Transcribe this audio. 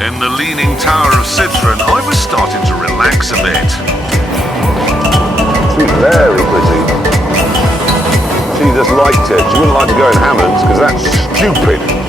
In the Leaning Tower of Cithron, I was starting to relax a bit. She's very pretty. She just liked it. She wouldn't like to go in Hammonds because that's stupid.